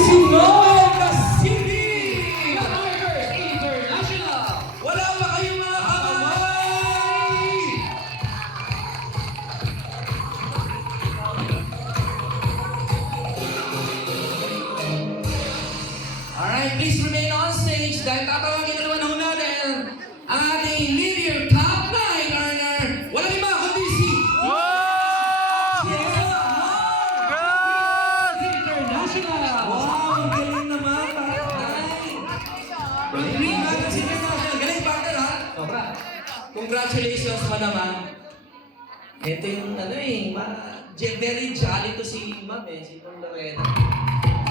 is si Noel Cassidy! Rockers International! Wala ba kayong mga kamay? Alright, please remain on stage dahil tatawagin na naman ho natin ang ating New Year Top 9 earner. Walang iba kundi si International! Wow, ang galing naman, partner. Congrats, International. Galing, partner, ha? Sobra. Congratulations pa naman. Ito yung very jolly to si Ma'am si Ma'am Lorena.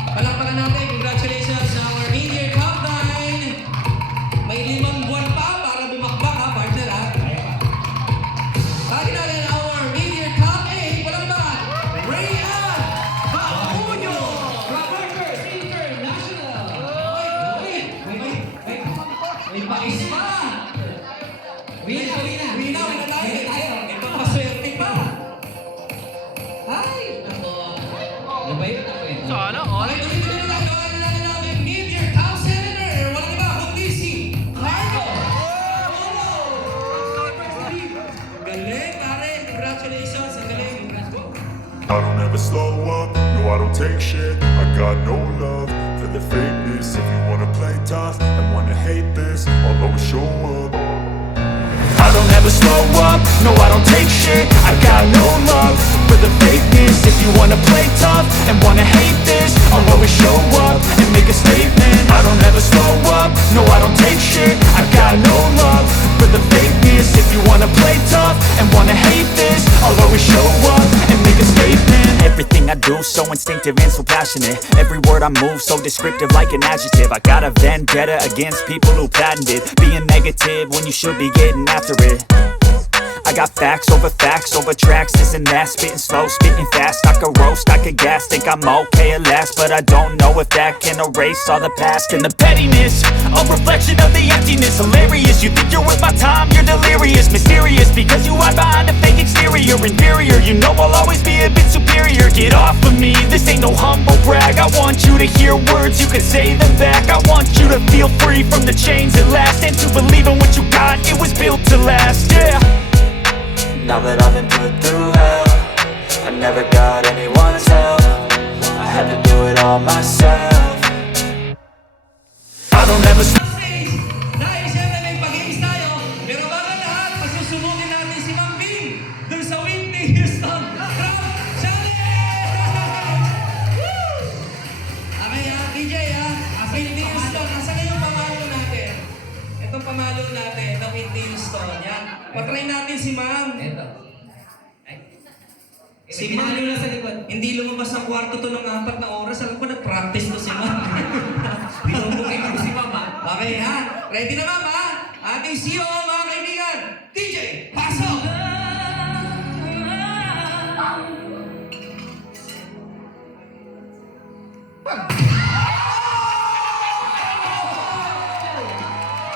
Palakpakan natin, congratulations sa our New Year Top 9. May 5 buwan pa para bumakbak ha, partner ha. Tawagin natin our New Year Top 8. Walang ba? Rayan Bacuño! Rockers International! May pakis pa! Wina Wina tayo. Ito paswerte pa. Ay! Ako. Ano ba yun? Sana all. Okay, tuloy-tuloy na tayo natin namin New Year Top Senator. Walang iba kundi si Carlo. Galing, pare. Congratulations. Ang galing. Let's go. I don't ever slow up, no I don't take shit. I got no love for the fakeness. If you wanna play tough and wanna hate this, I'll always show up. I don't ever slow up, no I don't take shit. I got no love for the fakeness. If you wanna play tough and wanna hate this, I'll always show up and make a statement. I don't ever slow up, no I don't take shit. I got no love for the fakeness. If you wanna play tough and wanna hate this, I'll always show up and make a statement. Everything I do so instinctive and so passionate. Every word I move so descriptive like an adjective. I got a vendetta against people who patented being negative when you should be getting after it. I got facts over tracks, this and that. Spitting slow, spitting fast. I could roast, I could gas. Think I'm okay at last, but I don't know if that can erase all the past. And the pettiness, a reflection of the emptiness. Hilarious, you think you're worth my time, you're delirious. Mysterious, because you hide behind a fake exterior. Inferior, you know I'll always be a bit superior. Get off of me, this ain't no humble brag. I want you to hear words, you can say them back. I want you to feel free from the chains at last, and to believe in what you got, it was built to last, yeah. Now that I've been put through hell, I never got anyone's help. I had to do it all myself. I don't ever Dahil siyempre may pag-iis tayo, pero bago lahat, pagsusumugin natin si Ma'am Bing dun sa Whitney Houston from Challenge! Woo! Okay ha, DJ ha, Whitney Houston, asa na yung pamalo natin? Itong pamalo natin, ng Whitney Houston, yan. Patry natin si Ma'am. Ito. Si Ma'am, na sa likod. hindi lumabas ng kwarto to ng 4 na oras. Alam ko, nag-practice to si Ma'am. Binubukay ko si Mama. Okay ha? Ready na Ma'am ha? Ating CEO, mga kaibigan, DJ, pasok!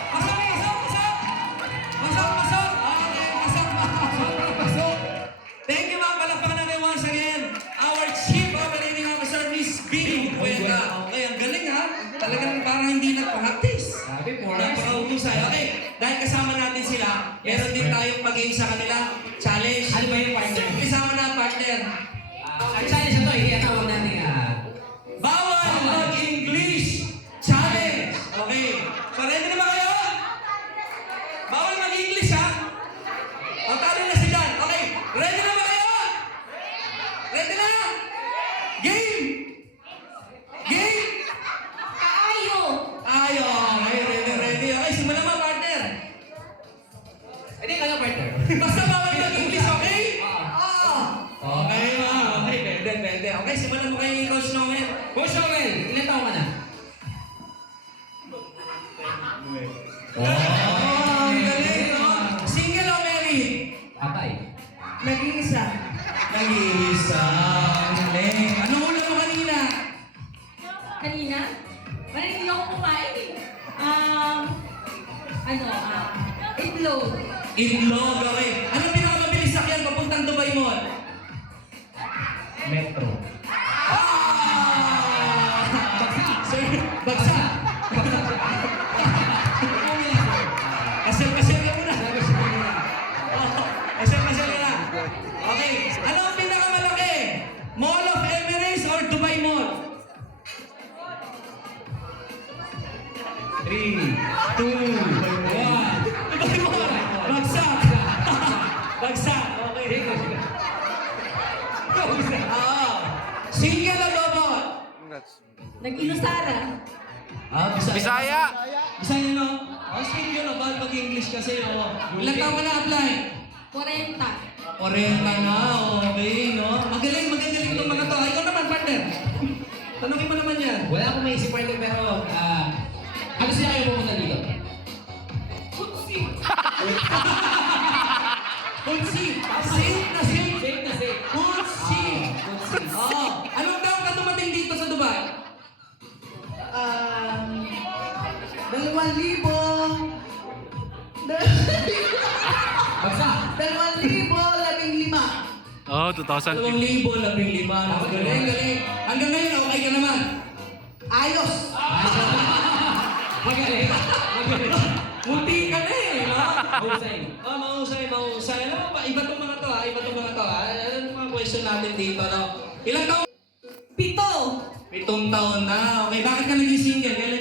Pasok, pasok, pasok! Pasok, pasok! Okay, pasok, pasok! Thank you ma'am, palakpakan natin once again. Our Chief Operating Officer, Miss Bing Buena. Okay, ang galing ha? Talagang parang hindi nagpahaktis. Sabi po, Napakautusay. Okay, dahil kasama natin sila, meron din tayong pag-game sa kanila. Challenge. Ano ba yung partner? Isama na partner. Ang challenge na to, iatawag natin Bawal mag-English challenge. Okay. So, ready na ba kayo? Bawal mag-English ha? O, talo na si Dan. Okay. Ready na ba kayo? Ready na? Game! Game! Ayo! Ayo. Okay, ready. Okay, simulan mo partner. Hindi ka na partner. Basta bawal mag-English, okay? Oo. Okay, ma'am. Okay, pwede. Okay, simulan mo kay Coach Noel. Coach Noel, ilan taon ka na? Oh, ang galing, no? Single o married? Patay. Nag-iisa. Nag-iisa. Ang galing. Ano ulam mo kanina? Kanina? Parang hindi ako kumain eh. Itlog. Itlog, okay. Ano pinakamabilis sakyan papuntang Dubai Mall? Metro. Ah! Nag-Ilusara. Bisaya. Bisaya, no? Oh, speak yun, no? Bawal mag-English kasi, no? Ilang taon ka na-apply? 40. 40 na, okay, no? Magaling itong mga to. Ikaw naman, partner. Tanungin mo naman yan. Wala akong maisip partner pero ano siya kayo pumunta dito? Kunsi. Safe na safe. Safe na safe. Kunsi. Oh, anong taon ka dumating dito sa Dubai? 2,000. Bagsa! 2,015. Oh, 2015. 2,015. Galing. Hanggang ngayon, okay ka naman. Ayos. Magaling! Munti ka na eh, no? Mahusay. Oh, mahusay. Alam mo ba, iba tong mga to, ha? Ano yung mga question natin dito, no? Ilang taon? 7. 7 taon na. Okay, bakit ka naging single? Kailan